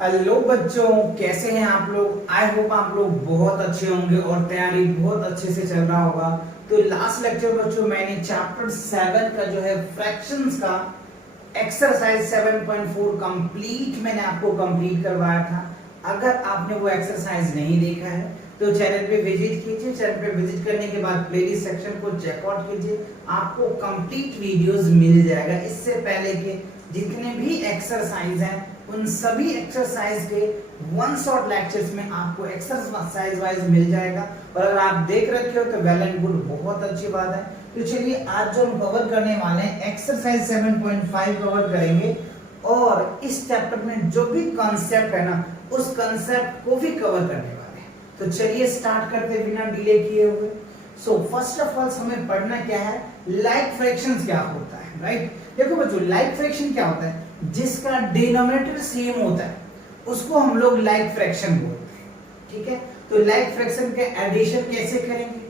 Hello बच्चों, कैसे हैं आप लोग। आई होप आप लोग बहुत अच्छे होंगे और तैयारी बहुत अच्छे से चल रहा होगा। तो लास्ट लेक्चर बच्चों मैंने चैप्टर 7 का जो है फ्रैक्शंस का एक्सरसाइज 7.4 कंप्लीट मैंने आपको कंप्लीट करवाया था। अगर आपने वो एक्सरसाइज नहीं देखा है तो चैनल पे विजिट कीजिए। चैनल पे विजिट करने के बाद प्लेलिस्ट सेक्शन को चेकआउट कीजिए, आपको कंप्लीट वीडियोस मिल जाएगा। इससे पहले के जितने भी एक्सरसाइज हैं उन सभी एक्सरसाइज के वन शॉट लेक्चर्स में आपको एक्सरसाइज वाइज मिल जाएगा। और अगर आप देख रखे हो तो वेल एंड गुड, बहुत अच्छी बात है। तो चलिए आज जो हम कवर करने वाले हैं एक्सरसाइज 7.5 कवर करेंगे और इस चैप्टर में जो भी कॉन्सेप्ट है ना उस कॉन्सेप्ट को भी कवर करने वाले हैं। तो चलिए स्टार्ट करते बिना डिले किए हुए। सो फर्स्ट ऑफ ऑल हमें पढ़ना क्या है, लाइक फ्रैक्शंस क्या होता है, राइट। देखो बच्चों, लाइक फ्रैक्शन क्या होता है, जिसका डिनोमिनेटर सेम होता है उसको हम लोग लाइक फ्रैक्शन बोलते हैं, ठीक है। तो लाइक फ्रैक्शन के एडिशन कैसे करेंगे,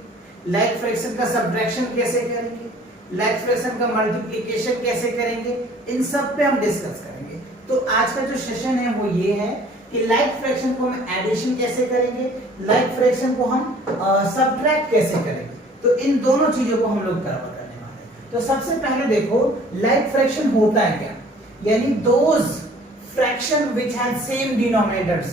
लाइक फ्रैक्शन का सब्ट्रैक्शन कैसे करेंगे, लाइक फ्रैक्शन का मल्टीप्लिकेशन कैसे करेंगे, इन सब पे हम डिस्कस करेंगे। तो आज का जो सेशन है वो ये है कि लाइक फ्रैक्शन को हम एडिशन कैसे करेंगे, लाइक फ्रैक्शन को हम सब्ट्रैक्ट कैसे करेंगे। तो इन दोनों चीजों को हम लोग कवर करने वाले हैं। तो सबसे पहले देखो लाइक फ्रैक्शन होता है क्या, यानी those fraction which have same denominators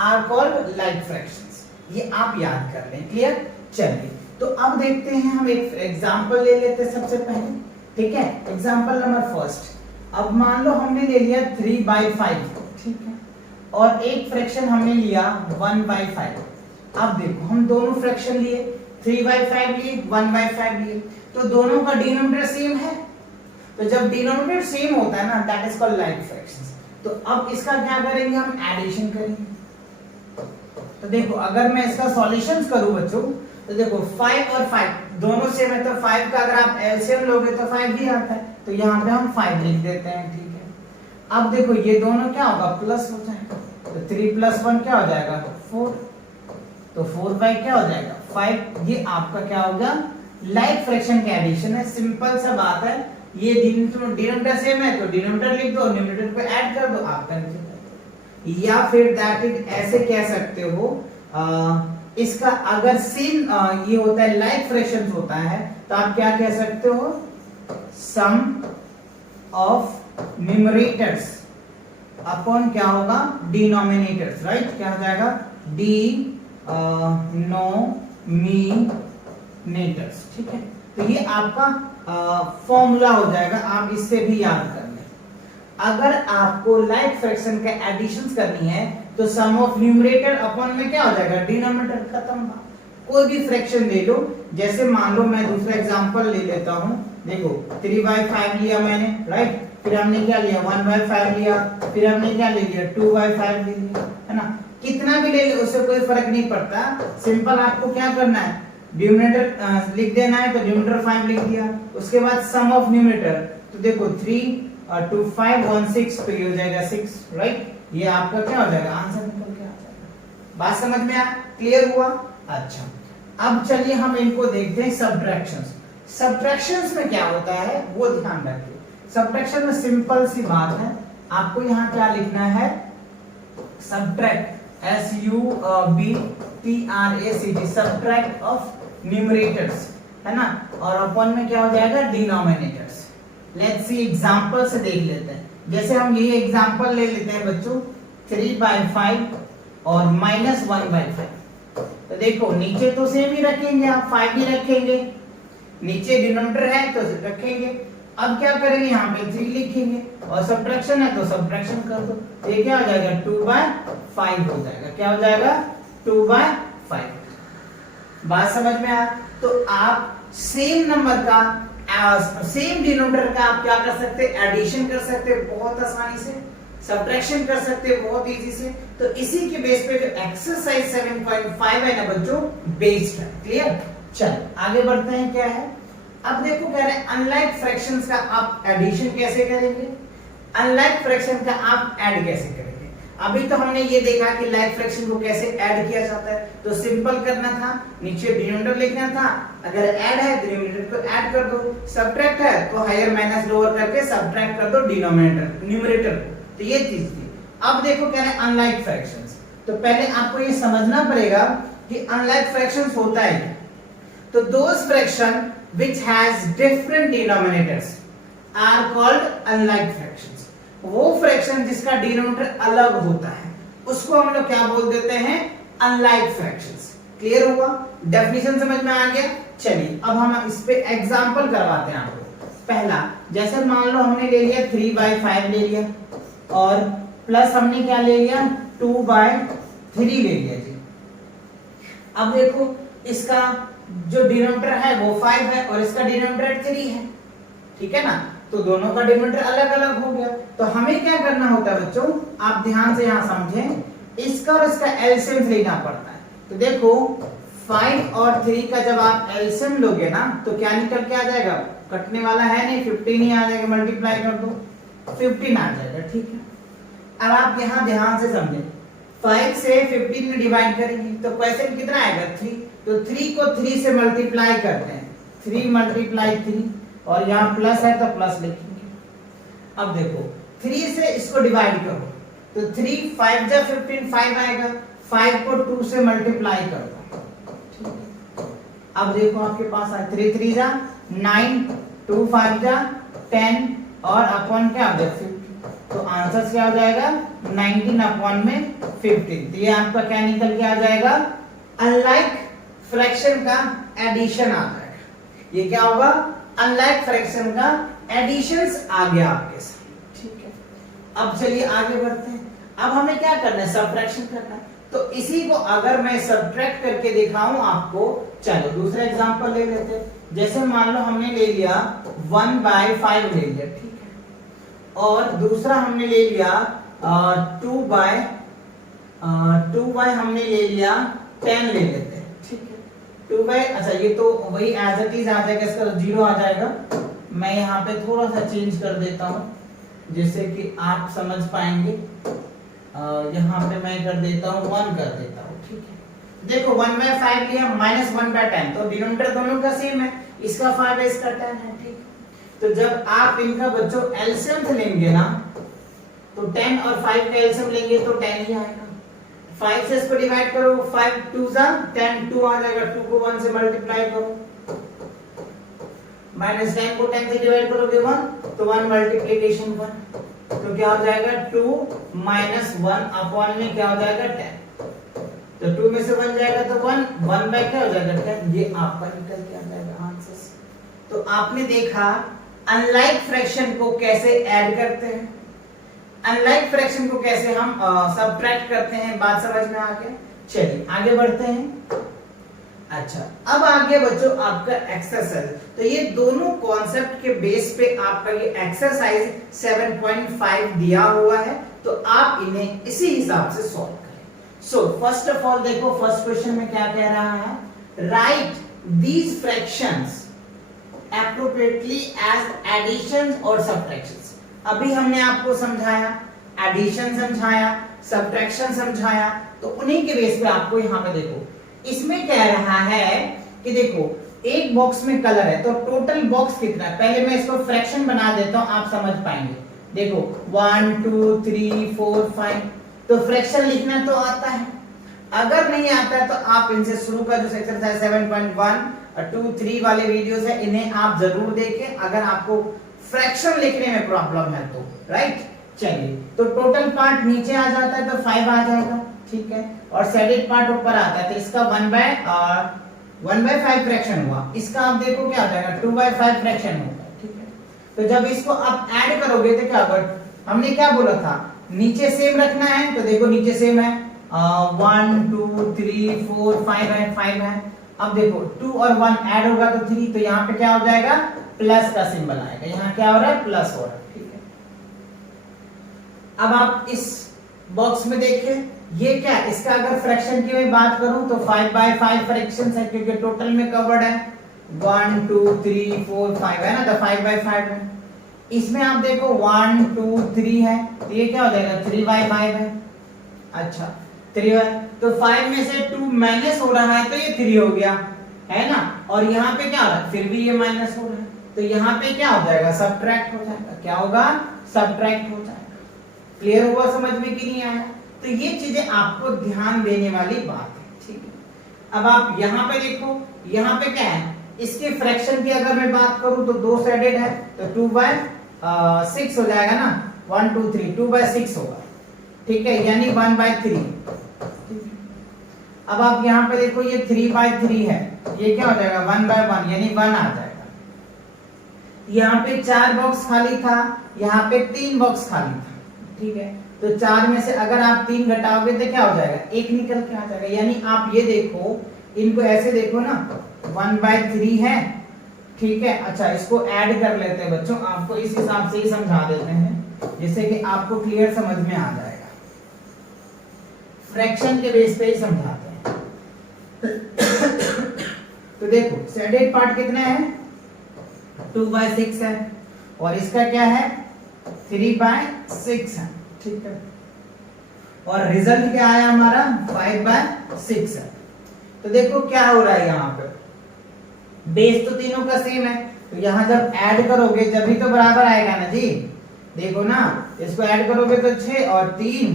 are called like fractions। ये आप याद कर लें, क्लियर। चलिए तो अब देखते हैं, हम एक एग्जांपल ले लेते हैं सबसे पहले, ठीक है। Example number first. अब मान लो हमने ले लिया 3/5, ठीक है, और एक फ्रैक्शन हमने लिया 1/5। अब देखो हम दोनों फ्रैक्शन लिए, 3/5 लिए, 1/5 लिए, तो दोनों का डिनोमिनेटर सेम है। तो जब डिनोमिनेटर सेम होता है ना that is called like fractions. तो अब इसका क्या करेंगे, हम एडिशन करेंगे। तो देखो अगर मैं इसका सॉल्यूशंस करूं बच्चों, तो देखो 5 और 5 दोनों सेम है, तो 5 का अगर आप एलसीएम लोगे तो 5 भी आता है। तो यहाँ पे हम 5 लिख देते हैं, ठीक है। अब देखो ये दोनों क्या होगा, प्लस हो जाएगा। तो 3 + 1 क्या हो जाएगा, 4। तो 4/5 क्या हो जाएगा, 5। ये आपका क्या होगा, लाइक फ्रैक्शन का एडिशन है। सिंपल सा बात है, ये डिनोमिनेटर सेम है तो डिनोमिनेटर लिख दो, न्यूमरेटर पे ऐड कर दो, आपका आंसर। या फिर दैट इज ऐसे कह सकते हो, इसका अगर सेम ये होता है लाइक फ्रैक्शंस होता है तो आप क्या कह सकते हो, सम ऑफ न्यूमरेटर्स अपॉन क्या होगा, डिनोमिनेटर्स, राइट। क्या हो जाएगा, डिनोमिनेटर्स, ठीक है। तो ये आपका फॉर्मूला हो जाएगा, आप इससे भी याद कर लें। अगर आपको लाइक फ्रैक्शन का एडिशंस करनी है तो सम ऑफ न्यूमरेटर अपॉन में क्या हो जाएगा, डिनोमिनेटर। खत्म। कोई भी फ्रैक्शन ले लो, जैसे मान लो मैं दूसरा एग्जांपल ले लेता हूं। देखो 3/5 लिया मैंने, राइट। फिर हमने क्या लिया, 1/5 लिया, फिर हमने क्या ले लिया, 2/5 ले लिया, है ना। कितना भी ले लो उससे कोई फर्क नहीं पड़ता। सिंपल आपको क्या करना है, डिनोमिनेटर लिख देना है, तो डिनोमिनेटर 5 लिख दिया। उसके बाद सम ऑफ न्यूमरेटर, तो देखो 3 और 2 5 1 6, तो ये हो जाएगा 6, राइट। ये आपका क्या हो जाएगा, आंसर निकल के आ जाएगा। बात समझ में आ, क्लियर हुआ। अच्छा अब चलिए हम इनको देखते हैं, सब्ट्रैक्शंस। सब्ट्रैक्शंस में क्या होता है वो ध्यान रखिए। सब्ट्रैक्शन में सिंपल सी बात है, आपको यहाँ क्या लिखना है, subtract, SUBTRACT, subtract of numerators, है ना। और अपॉन में क्या हो जाएगा, डिनोमिनेटर्स। लेट्स सी एग्जांपल से देख लेते हैं। जैसे हम ये एग्जांपल ले लेते हैं बच्चों, 3/5 और -1/5। तो देखो नीचे तो सेम ही रखेंगे, आप 5 ही रखेंगे, नीचे डिनोमिनेटर है तो रखेंगे। अब क्या करेंगे, यहाँ पे 3 लिखेंगे, और सब्ट्रैक्शन है तो सब्ट्रैक्शन कर दो। तो ये क्या हो जाएगा, 2/5 हो जाएगा। क्या हो जाएगा, 2/5। बात समझ में आ। तो आप सेम नंबर का, सेम डिनोमिनेटर का आप क्या कर सकते हैं, एडिशन कर सकते हैं बहुत आसानी से, सब्ट्रैक्शन कर सकते हैं बहुत इजी से। तो इसी के बेस पे जो एक्सरसाइज 7.5 है ना बच्चों, बेस्ड है। क्लियर। चल आगे बढ़ते हैं, क्या है। अब देखो कह रहे हैं अनलाइक फ्रैक्शंस का आप एडिशन कैसे करेंगे, अनलाइक फ्रैक्शन का आप ऐड कैसे करेंगे। अभी तो हमने ये देखा कि लाइक फ्रैक्शन को कैसे ऐड किया जाता है। तो सिंपल करना था, नीचे डिनोमिनेटर लिखना था, अगर ऐड है तो डिनोमिनेटर को ऐड कर दो, सब्ट्रैक्ट है तो हायर माइनस लोअर करके सब्ट्रैक्ट कर दो डिनोमिनेटर न्यूमरेटर को। तो ये चीज थी। अब देखो कह रहे हैं अनलाइक फ्रैक्शंस, तो पहले आपको ये समझना पड़ेगा कि अनलाइक फ्रैक्शंस होता है क्या। तो those fraction which has different denominators are called unlike fractions। वो फ्रैक्शन जिसका डिनोमिनेटर अलग होता है उसको हम लोग क्या बोल देते हैं, अनलाइक फ्रैक्शंस। क्लियर हुआ, डेफिनेशन समझ में आ गया। चलिए अब हम इस पे एग्जांपल करवाते हैं आपको। पहला, जैसे मान लो हमने ले लिया 3/5 ले लिया और प्लस हमने क्या ले लिया 2/3 ले लिया जी। अब देखो इसका जो डिनोमिनेटर है वो 5 है और इसका डिनोमिनेटर 3 है, ठीक है ना, तो दोनों का डिनोमिनेटर अलग अलग हो गया। तो हमें क्या करना होता है बच्चों, आप ध्यान से यहां समझें, इसका और इसका एलसीएम लेना पड़ता है। तो देखो 5 और 3 का जब आप एलसीएम लोगे ना तो क्या निकल के आ जाएगा, कटने वाला है नहीं, 15 ही आ जाएगा, मल्टीप्लाई कर दो 15 आ जाएगा, ठीक है। अब आप यहां ध्यान से समझें, 5 से 15 में डिवाइड करेंगे तो क्वेश्चन कितना आएगा 3, तो 3 को 3 से मल्टीप्लाई करते हैं, 3 मल्टीप्लाई 3 और यहाँ प्लस है तो प्लस लिखेंगे। अब देखो 3 से इसको डिवाइड करो तो 3 5 जा 15 5 आएगा, 5 को 2 से मल्टीप्लाई कर दो, ठीक है। अब देखो आपके पास है 3 3 जा 9, 2 5 जा 10 और अपॉन क्या हो जाएगा 50, तो आंसर क्या हो जाएगा 19 अपॉन में 15। तो ये आपका क्या निकल के आ जाएगा, अनलाइक फ्रैक्शन का एडिशन आ जाएगा। ये क्या होगा, अनलाइक फ्रैक्शन का एडिशंस आ गया आपके साथ, ठीक है। अब चलिए आगे बढ़ते हैं। अब हमें क्या करना है, सबट्रैक्शन करना है। तो इसी को अगर मैं सबट्रैक्ट करके दिखाऊं आपको, चलो दूसरा एग्जांपल ले लेते हैं। जैसे मान लो हमने ले लिया 1/5 ले लिया, ठीक है, और दूसरा हमने ले लिया 2/2 हमने ले लिया 10 ले लेते हैं, ठीक है। 2/, अच्छा ये तो वही एज इट इज आ जाएगा, इसका 0 आ जाएगा। मैं यहाँ पे थोड़ा सा चेंज कर देता हूँ जिससे कि आप समझ पाएंगे। यहाँ पे मैं कर देता हूँ 1 कर देता हूँ, ठीक है। देखो 1/5 लिया -1/10, तो डिनोमिनेटर दोनों का सेम है, इसका 5 है इसका 10 है, ठीक। तो जब आप इनका बच्चों एलसीएम लेंगे ना तो 10 और 5 का एलसीएम लेंगे तो 10 ही आएगा। 5 से इसको डिवाइड करो, 5 2 जा 10, 2 आ जाएगा, 2 को 1 से मल्टीप्लाई करो, -10 को 10 से डिवाइड करोगे 1, तो 1 मल्टीप्लिकेशन 1, तो क्या हो जाएगा 2 - 1 अपॉन में क्या हो जाएगा 10, तो 2 में से 1 जाएगा तो 1, 1 बाय क्या हो जाएगा 10, ये आपका निकल के आ जाएगा आंसर। तो आपने देखा अनलाइक फ्रैक्शन को कैसे ऐड करते हैं, अनलाइक फ्रैक्शन को कैसे हम सबट्रैक्ट करते हैं, बात समझ में आ गया। चलिए आगे बढ़ते हैं। अच्छा अब आगे बच्चों आपका एक्सरसाइज, तो ये दोनों कॉन्सेप्ट के बेस पे आपका ये एक्सरसाइज 7.5 दिया हुआ है, तो आप इन्हें इसी हिसाब से सॉल्व करें। सो फर्स्ट ऑफ ऑल देखो फर्स्ट क्वेश्चन में क्या कह रहा है, right these fractions appropriately as additions और subtractions। अभी हमने आपको समझाया, एडिशन समझाया, सब्ट्रैक्शन समझाया, तो उन्हीं के बेस पे आपको यहाँ पे देखो इसमें कह रहा है कि देखो एक बॉक्स में कलर है तो टोटल बॉक्स कितना है, पहले मैं इसको फ्रैक्शन बना देता हूं आप समझ पाएंगे। देखो 1 2 3 4 5, तो फ्रैक्शन लिखना तो आता है, अगर नहीं आता है तो आप इनसे शुरू का जो एक्सरसाइज 7.1 और 2 3 वाले वीडियोस है इन्हें आप जरूर देखें अगर आपको फ्रैक्शन लिखने में प्रॉब्लम है तो, राइट। चलिए तो टोटल पार्ट नीचे आ जाता है तो 5 आ जाएगा, ठीक है, और शेडेड पार्ट ऊपर आता है तो इसका 1/5 फ्रैक्शन हुआ, इसका आप देखो क्या आ जाएगा 2/5 फ्रैक्शन होगा, ठीक है। तो जब इसको आप ऐड करोगे तो क्या होगा, हमने क्या बोला था नीचे सेम रखना है, तो देखो नीचे सेम है 1 2 3 4 5 है, 5 है। अब देखो 2 और 1 ऐड होगा तो 3, तो यहाँ पे क्या हो जाएगा प्लस का सिंबल आएगा, यहाँ क्या हो रहा है प्लस हो रहा है, ठीक है। अब आप इस बॉक्स में देखिए ये क्या, इसका अगर फ्रैक्शन की मैं बात करूं तो 5/5 फ्रैक्शन है क्योंकि टोटल में कवर्ड है 1 2 3 4 5 है ना, तो 5/5 है। इसमें आप देखो 1 2 3 है तो ये क्या हो जाएगा 3/5 है। अच्छा 3 है तो 5 में से 2 माइनस हो रहा है तो ये 3 हो गया है ना, और यहाँ पे क्या हो रहा है फिर भी ये माइनस हो रहा है तो यहाँ पे क्या हो जाएगा सब्ट्रैक्ट हो जाएगा, क्या होगा सब्ट्रैक्ट हो जाएगा। क्लियर हुआ समझ में कि नहीं आया? तो ये चीजें आपको ध्यान देने वाली बात है, ठीक है। अब आप यहाँ पे देखो, यहाँ पे क्या है, इसके फ्रैक्शन की अगर मैं बात करूं तो दो साइडेड है, तो 2/6 हो जाएगा ना, 1 2 3 2/6 होगा, ठीक है, यानी 1/3। अब आप यहाँ पे देखो ये 3/3 है, ये क्या हो जाएगा 1/1 यानी 1 आ जाएगा। यहाँ पे 4 बॉक्स खाली था, यहाँ पे 3 बॉक्स खाली था, ठीक है। तो 4 में से अगर आप 3 घटाओगे तो क्या हो जाएगा, 1 निकल के आ जाएगा। यानी आप ये देखो, इनको ऐसे देखो ना, 1/3 है, ठीक है। अच्छा, इसको ऐड कर लेते हैं बच्चों, आपको इस हिसाब से ही समझा देते हैं जिससे कि आपको क्लियर समझ में आ जाएगा। फ्रैक्शन के बेस पे ही समझाते हैं। तो देखो शेडेड पार्ट कितना है, 2/6 है, और इसका क्या है 3/6 है, ठीक है। और रिजल्ट क्या आया हमारा 5/6 है। तो देखो क्या हो रहा है, यहाँ पे बेस तो तीनों का सेम है, तो यहाँ जब ऐड करोगे जब भी तो बराबर आएगा ना जी। देखो ना, इसको ऐड करोगे तो 6 और 3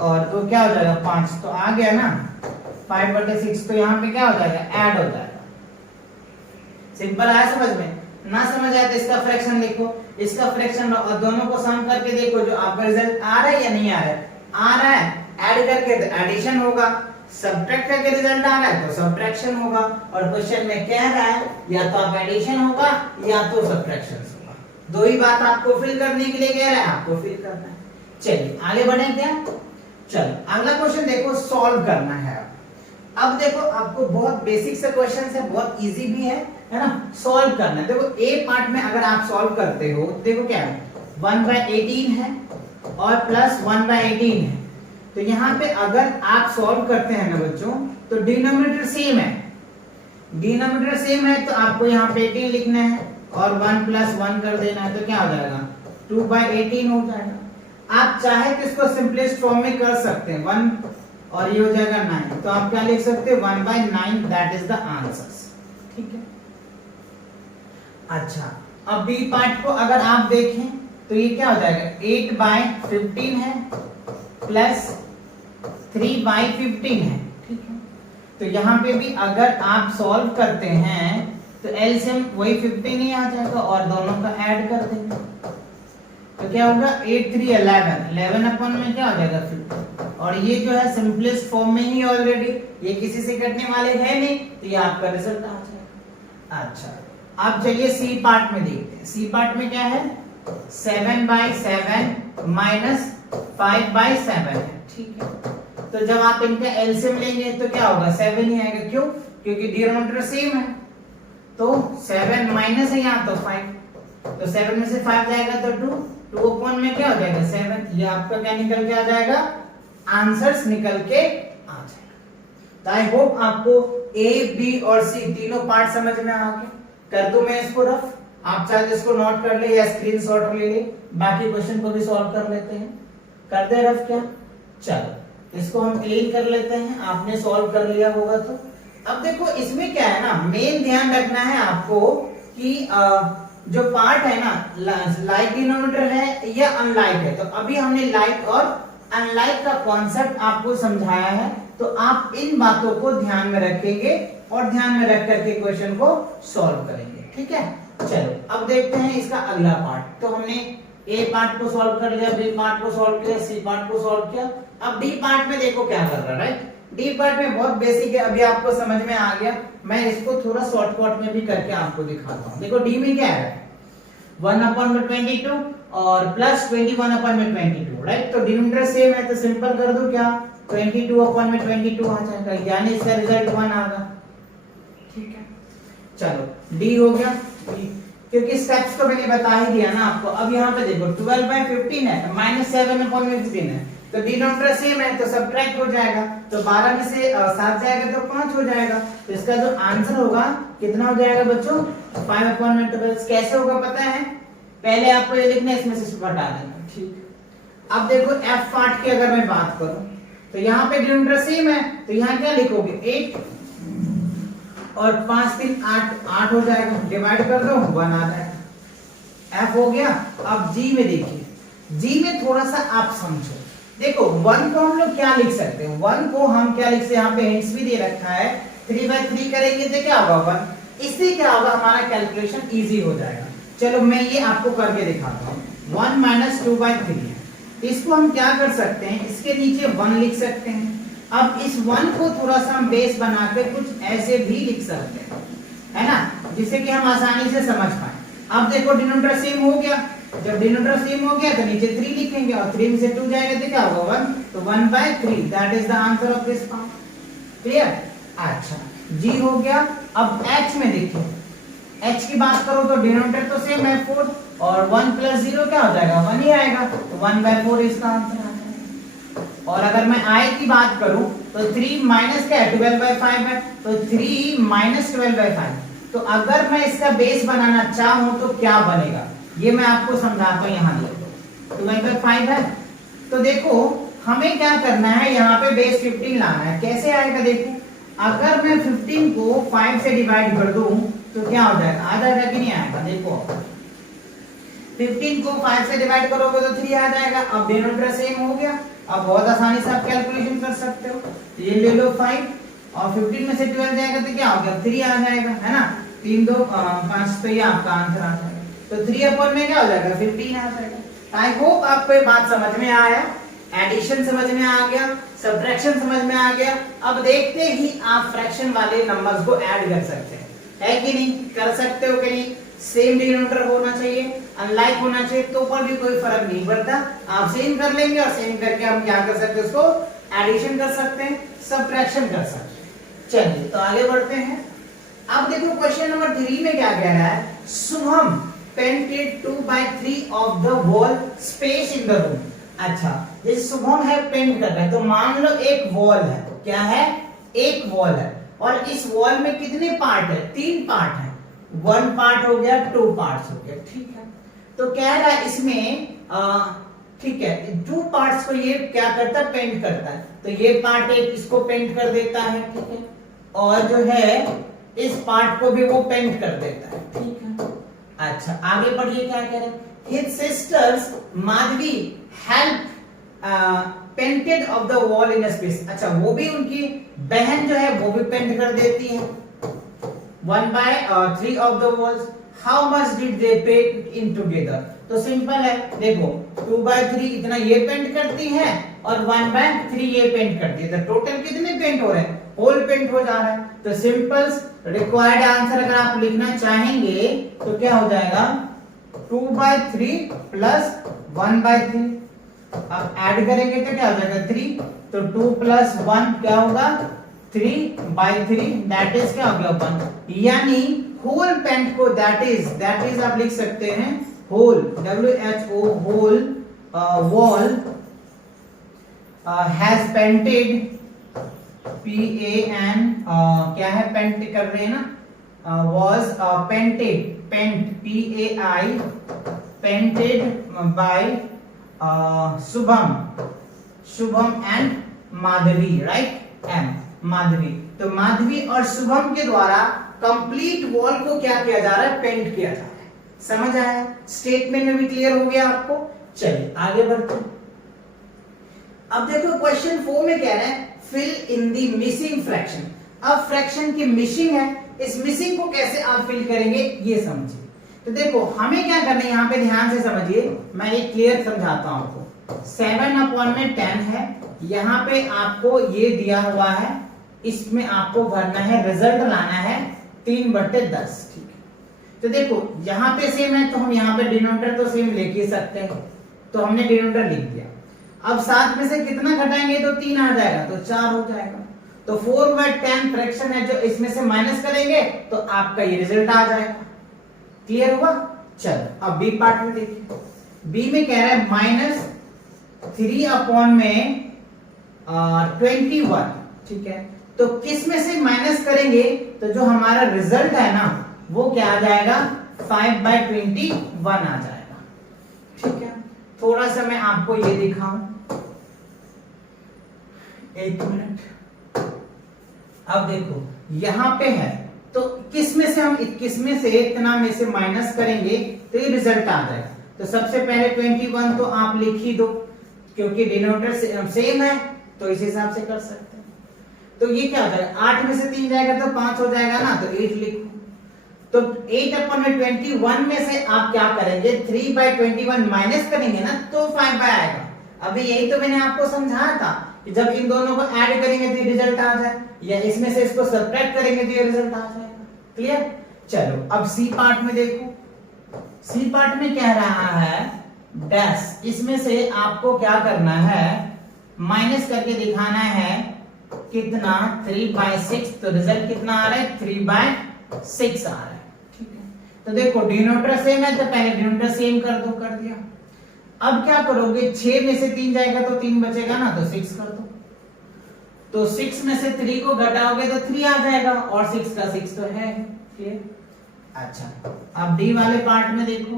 और तो क्या हो जाएगा 5, तो आ गया ना 5/6। तो यहाँ पे क्या हो जाएगा, ऐड हो जाएगा। सिंपल आया समझ में? ना समझ आया तो इसका फ्रैक्शन लिखो, इसका फ्रैक्शन और दोनों को सम करके देखो जो आपका रिजल्ट आ रहा है या नहीं आ रहा है। आ रहा है, ऐड करके तो एडिशन होगा, सब्ट्रैक्ट करके रिजल्ट आ रहा है तो सब्ट्रैक्शन होगा। और क्वेश्चन में कह रहा है या तो आप एडिशन होगा या तो सब्ट्रैक्शन होगा, दो ही बात आपको फिल करने के लिए कह रहा है, आपको फिल करना है। चलिए आगे बढ़े क्या, चलो अगला क्वेश्चन देखो, सॉल्व करना है। अब देखो आपको बहुत बेसिक से क्वेश्चन है, बहुत इजी भी है ना, सॉल्व करना है। देखो ए पार्ट में अगर आप सॉल्व करते हो, देखो क्या है 1/18 है और प्लस 1/18 है। तो यहाँ पे अगर आप सॉल्व करते हैं ना बच्चों, तो डिनोमिनेटर सेम है, डिनोमिनेटर सेम है, तो आपको यहाँ पे 18 लिखना है और 1 + 1 कर देना है, तो क्या हो जाएगा 2/18 हो जाएगा। आप चाहे तो इसको सिंपलेस्ट फॉर्म में कर सकते हैं, 1 और ये हो जाएगा 9, तो आप क्या लिख सकते हैं 1/9, दैट इज द आंसर, ठीक है। अच्छा, अब बी पार्ट को अगर आप देखें तो ये क्या हो जाएगा 8/15 है प्लस 3/15 है, ठीक है। तो यहाँ पे भी अगर आप सॉल्व करते हैं तो एलसीएम वही 15 ही आ जाएगा और दोनों का ऐड कर देंगे, तो क्या होगा 8 3 11, 11 अपन में क्या हो जाएगा 15। और ये जो है सिंपलेस्ट फॉर्म में ही ऑलरेडी, ये किसी से कटने वाले है नहीं, तो ये आपका रिजल्ट आ जाएगा। अच्छा, अब चलिए सी पार्ट में देखते हैं। सी पार्ट में क्या है 7/7 माइनस 5/7 है, ठीक है। तो जब आप इनका एलसीएम लेंगे तो क्या होगा 7 ही आएगा, क्यों, क्योंकि डिनोमिनेटर सेम है, तो 7 माइनस है यहाँ तो 5, तो 7 में से 5 जाएगा तो 2 अपॉन में क्या हो जाएगा 7, ये आपका क्या निकल के आ जाएगा, आंसर्स निकल के आ जाएगा। तो आई होप आपको ए बी और सी तीनों पार्ट समझ में आ गए। कर दूं मैं इसको रफ, आप चाहे तो इसको नोट कर ले या स्क्रीनशॉट ले ले, बाकी क्वेश्चन को भी सॉल्व कर लेते हैं। कर दे रफ क्या, चलो इसको हम क्लीन कर लेते हैं, आपने सॉल्व कर लिया होगा तो। अब देखो इसमें क्या है ना, मेन ध्यान रखना है आपको कि जो पार्ट है ना, लाइक डिनोमिनेटर है या अनलाइक है। तो अभी हमने लाइक और अनलाइक का कॉन्सेप्ट आपको समझाया है, तो आप इन बातों को ध्यान में रखेंगे और ध्यान में रख करके क्वेश्चन को सॉल्व करेंगे, ठीक है। चलो अब देखते हैं इसका अगला पार्ट। तो हमने ए पार्ट को सॉल्व कर लिया, बी पार्ट को सॉल्व किया, सी पार्ट को सॉल्व किया। अब डी पार्ट में देखो क्या कर रहा है, राइट। डी पार्ट में बहुत बेसिक है, अभी आपको समझ में आ गया। मैं इसको थोड़ा शॉर्टकट में भी करके आपको दिखाता हूँ। देखो डी में क्या है 1/22 और प्लस 21/22, राइट। तो डिनोमिनेटर सेम है, तो सिंपल कर दो क्या 22/22 आ जाएगा, यानी इसका रिजल्ट 1 आ गया, ठीक है। चलो डी हो गया, क्योंकि स्टेप्स तो मैंने बता ही दिया ना आपको। अब यहाँ पे देखो 12/15 है माइनस 7/15 है, तो डिनोमिनेटर सेम है तो सब्ट्रैक्ट हो जाएगा, तो 12 में से 7 जाएगा तो 5 हो जाएगा। तो इसका जो आंसर होगा कितना हो जाएगा बच्चों 5/12। कैसे होगा पता है, पहले आपको ये लिखना है, इसमें से हटा देना, ठीक। अब देखो एफ पार्ट की अगर मैं बात करूं तो यहाँ पे डिनोमिनेटर सेम है, तो यहाँ क्या लिखोगे 8 और 5 3 8 हो जाएगा, डिवाइड कर दो 1 आ जाएगा, एफ हो गया। अब जी में देखिए, जी में थोड़ा सा आप समझो। देखो 1 को हम लोग क्या लिख सकते हैं, 1 को हम क्या लिख सकते हैं, यहाँ पे हिंट्स भी दे रखा है, 3/3 करेंगे तो क्या होगा 1, इससे क्या होगा हमारा कैलकुलेशन इजी हो जाएगा। चलो मैं ये आपको करके दिखाता हूँ। 1 माइनस 2/3 है, इसको हम क्या कर सकते हैं, इसके नीचे 1 लिख सकते हैं। अब इस 1 को थोड़ा सा हम बेस बना के कुछ ऐसे भी लिख सकते हैं, है ना, जिससे कि हम आसानी से समझ पाए। अब देखो डिनोमिनेटर सेम हो गया, जब डिनोमिनेटर सेम हो गया तो नीचे 3 लिखेंगे और 3 में से 2 जाएगा तो क्या होगा 1, तो 1/3 that is the answer of this part. Clear? अच्छा जी हो गया। अब h में देखिए, h की बात करो तो डिनोमिनेटर तो सेम है 4 और 1 + 0 क्या हो जाएगा 1 ही आएगा, तो 1/4 इसका आंसर आ जाएगा। और अगर मैं i की बात करूं तो 3 माइनस क्या है 12/5 है, तो 3 माइनस 12/5। तो अगर मैं इसका बेस बनाना चाहूं तो क्या बनेगा, ये मैं आपको समझाता हूं। यहाँ देखो 12/5 है, तो देखो हमें क्या करना है, यहाँ पे बेस 15 लाना है। कैसे आएगा देखो, अगर मैं 15 को 5 से डिवाइड कर दूं तो क्या हो जाएगा, आ जाएगा कि नहीं आएगा। देखो 15 को 5 से डिवाइड करोगे तो 3 आ जाएगा। अब डिनोमिनेटर सेम हो गया, अब बहुत आसानी से आप कैलकुलेशन कर सकते हो। तो ये ले लो 5 और 15 में से 12 जाएगा तो क्या हो गया 3 आ जाएगा, है ना, 3 2 5, तो ये आपका आंसर आ जाएगा। तो 3 अपॉन में क्या हो जाएगा 15 आ जाएगा। आई होप आपको ये बात समझ में आया, एडिशन समझ में आ गया, सब्ट्रैक्शन समझ में आ गया। अब देखते ही आप फ्रैक्शन वाले नंबर्स को ऐड कर सकते हैं, है कि नहीं, कर सकते हो कि नहीं। सेम डिनोमिनेटर होना चाहिए, अनलाइक होना चाहिए, तो पर भी कोई फर्क नहीं पड़ता। आप सेम कर लेंगे और सेम करके हम क्या कर सकते हैं, उसको एडिशन कर सकते हैं, सब्ट्रैक्शन कर सकते हैं। चलिए तो आगे बढ़ते हैं। अब देखो क्वेश्चन नंबर 3 में क्या कह रहा है, Shubham painted 2/3 of the wall space in the room. अच्छा ये शुभम है पेंट कर रहा है, तो मान लो एक वॉल है, क्या है, एक वॉल है, और इस वॉल में कितने पार्ट है, 3 पार्ट है। 1 पार्ट हो गया, 2 पार्ट्स हो गया, ठीक है। तो कह रहा है इसमें ठीक है 2 पार्ट्स को ये क्या करता है, पेंट करता है। तो ये पार्ट एक इसको पेंट कर देता है, ठीक है, और जो है इस पार्ट को भी वो पेंट कर देता है, ठीक है। अच्छा आगे बढ़िए, क्या कह रहे हैं, his sisters Madhavi help painted of the wall in a space। अच्छा वो भी उनकी बहन जो है वो भी पेंट कर देती है 1/3 of the walls। how much did they paint in together। तो सिंपल है, देखो 2/3 इतना ये पेंट करती है और 1/3 ये पेंट करती है, तो टोटल कितने पेंट हो रहे हैं, होल पेंट हो जा रहा है। तो सिंपल रिक्वायर्ड आंसर अगर आप लिखना चाहेंगे तो क्या हो जाएगा 2/3 प्लस 1/3। अब ऐड करेंगे तो क्या हो जाएगा 3, तो 2 + 1 क्या होगा 3/3, दैट इज क्या हो गया 1। यानी होल पेंट को दैट इज आप लिख सकते हैं whole, WHO whole wall has painted PAN क्या है, पेंट कर रहे हैं ना, was painted PAI painted by Shubham and Madhavi, right, M Madhavi. तो माधवी और शुभम के द्वारा कंप्लीट वॉल को क्या किया जा रहा है, पेंट किया जा रहा है। समझ आया, स्टेटमेंट में भी क्लियर हो गया आपको। चलिए आगे बढ़ते हैं। अब देखो क्वेश्चन 4 में कह रहे हैं fill in the missing fraction. अब फ्रैक्शन की मिसिंग है, इस मिसिंग को कैसे आप फिल करेंगे ये समझिए। तो देखो हमें क्या करना है, यहाँ पे ध्यान से समझिए, मैं ये क्लियर समझाता हूं आपको। 7/10 है, यहाँ पे आपको ये दिया हुआ है, इसमें आपको भरना है, रिजल्ट लाना है 3/10, ठीक है। तो देखो यहाँ पे सेम है तो हम यहाँ पे डिनोमिनेटर तो सेम लिख ही सकते हैं, तो हमने डिनोमिनेटर लिख दिया। अब 7 में से कितना घटाएंगे तो 3 आ जाएगा, तो 4 हो जाएगा। तो 4/10 फ्रैक्शन है जो इसमें से माइनस करेंगे तो आपका ये रिजल्ट आ जाएगा। क्लियर हुआ। चलो अब बी पार्ट में देखिए, बी में कह रहा है -3/21, ठीक है। तो किस में से माइनस करेंगे तो जो हमारा रिजल्ट है ना वो क्या आ जाएगा 5/21 आ जाएगा, ठीक है। थोड़ा सा मैं आपको ये दिखाऊं, एक मिनट। अब देखो यहां पे है तो किस में से हम 21 में से इतना में से माइनस करेंगे तो ये रिजल्ट आ जाएगा। तो सबसे पहले 21 तो आप लिख ही दो, क्योंकि डिनोमिनेटर सेम है तो इस हिसाब से कर सकते हैं। तो ये क्या हो जाएगा, 8 में से 3 जाएगा तो 5 हो जाएगा ना, तो 8 लिखो। तो 8/21 में से आप क्या करेंगे, 3/21 माइनस करेंगे ना, तो 5 आएगा। अभी यही तो मैंने आपको समझाया था कि जब इन दोनों को ऐड करेंगे तो ये रिजल्ट आ जाए, या इसमें से इसको सब्ट्रैक्ट करेंगे तो ये रिजल्ट आ जाएगा। क्लियर? चलो अब सी पार्ट में देखो। सी पार्ट में कह रहा है डैश, इसमें से आपको क्या करना है, माइनस करके दिखाना है कितना, 3/6। तो रिजल्ट कितना आ रहा है, 3/6 आ रहा है। ठीक है, तो देखो डिनोमिनेटर सेम है तो पहले डिनोमिनेटर सेम कर दो, कर दिया। अब क्या करोगे, 6 में से 3 जाएगा तो 3 बचेगा ना, तो 6 कर दो। तो 6 में से 3 को घटाओगे तो 3 आ जाएगा, और 6 का 6 तो है। ठीक, अच्छा अब डी वाले पार्ट में देखो,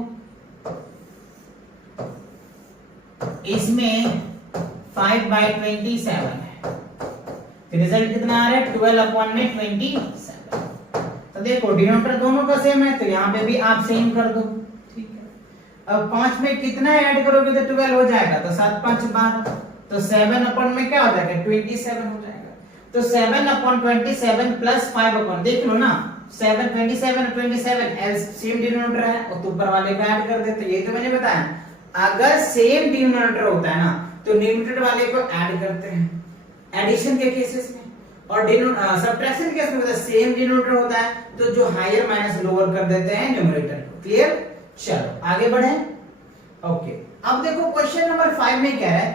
इसमें 5/27 है, रिजल्ट कितना आ रहा है, 12/27। तो देखो डिनोमिनेटर दोनों का सेम है तो यहाँ पे भी आप सेम कर दो। ठीक है, अब 5 में कितना ऐड करोगे तो 12 हो जाएगा, तो 7×5 12, तो 7 में क्या हो जाएगा, 27 हो जाएगा। तो 7/27 प्लस 5 देख लो ना, 7 27 और 27 सेम डिनोमिनेटर है, और तो ऊपर वाले का ऐड कर देते। यही तो मैंने बताया, अगर सेम डिनोमिनेटर होता है ना तो न्यूमरेटर वाले को ऐड करते हैं एडिशन के केसेस में, और सब्ट्रैक्शन के केस में सेम डिनोमिनेटर होता है तो जो हायर माइनस लोअर कर देते हैं न्यूमरेटर को। क्लियर? चलो आगे बढ़े। ओके, अब देखो क्वेश्चन नंबर 5 में क्या है,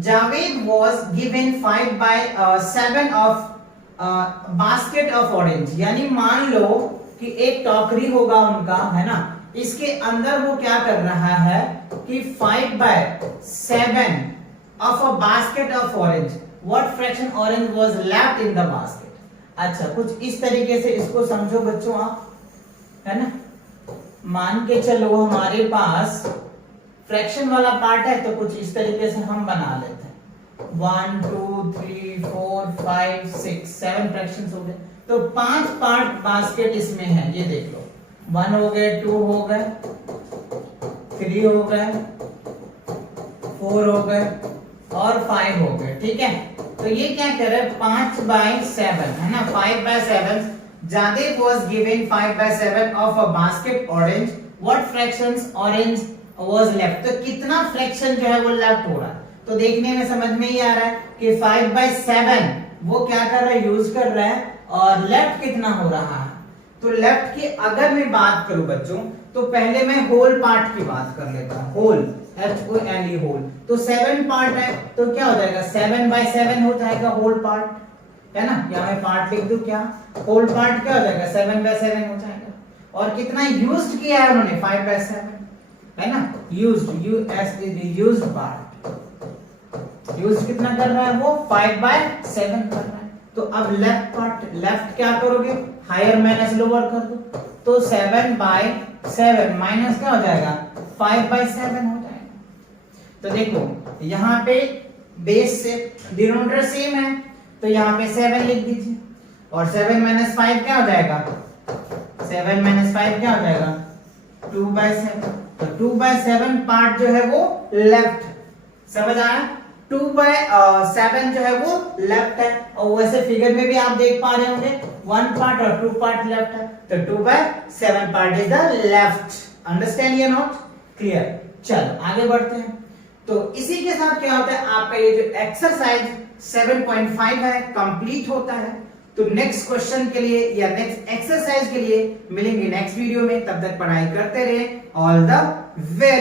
Javed was given 5/7 of basket of orange. यानी मान लो कि एक टोकरी होगा उनका, है ना, इसके अंदर वो क्या कर रहा है कि 5/7 of a basket of orange, what fraction orange was left in the basket। अच्छा, कुछ इस तरीके से इसको समझो बच्चों आप, है ना। मान के चलो हमारे पास फ्रैक्शन वाला पार्ट है तो कुछ इस तरीके से हम बना लेते हैं, 1 2 3 4 5 6 7 फ्रैक्शंस हो गए। तो 5 पार्ट बास्केट इसमें है, ये देख लो, 1 हो गए, 2 हो गए, 3 हो गए, 4 हो गए और 5 हो गए। ठीक है, तो ये क्या कर रहे हैं, 5/7 है ना, 5/7। जादेव was given 5/7 of a basket orange, what fractions orange was left। तो कितना फ्रैक्शन जो है वो लेफ्ट हो रहा है, तो देखने में समझ में ही आ रहा है कि 5/7 वो क्या कर रहा है, यूज कर रहा है, और लेफ्ट कितना हो रहा है। तो लेफ्ट की अगर मैं बात करूं बच्चों, तो पहले मैं होल पार्ट की बात कर लेता हूं, होल HOLE होल। तो 7 पार्ट है तो क्या हो जाएगा, 7/7 हो जाएगा होल पार्ट, है ना। यहाँ मैं पार्ट लिख दूं, क्या होल पार्ट क्या हो जाएगा, 7/7 हो जाएगा। और कितना यूज्ड किया है उन्होंने, 5/7, है ना, यूज्ड पार्ट, यूज कितना कर रहा है वो, 5/7 कर रहा है। तो अब लेफ्ट पार्ट, लेफ्ट क्या करोगे, हायर माइनस लोअर कर दो, तो 7/7 माइनस क्या हो जाएगा, 5/7 हो जाएगा। तो देखो यहाँ पे बेस से डिनोमिनेटर सेम है तो यहाँ पे 7 लिख दीजिए, और 7 - 5 क्या हो जाएगा, 7 - 5 क्या हो जाएगा, 2/7। तो 2/7 पार्ट जो है वो लेफ्ट, समझ आया, 2/7 जो है वो लेफ्ट है। और वैसे फिगर में भी आप देख पा रहे होंगे 1 पार्ट और 2 पार्ट लेफ्ट है, तो 2/7 part is the left. Understand या नॉट? क्लियर? चलो आगे बढ़ते हैं। तो इसी के साथ क्या होता है, आपका ये जो एक्सरसाइज 7.5 है कंप्लीट होता है। तो नेक्स्ट क्वेश्चन के लिए या नेक्स्ट एक्सरसाइज के लिए मिलेंगे नेक्स्ट वीडियो में, तब तक पढ़ाई करते रहे। All the very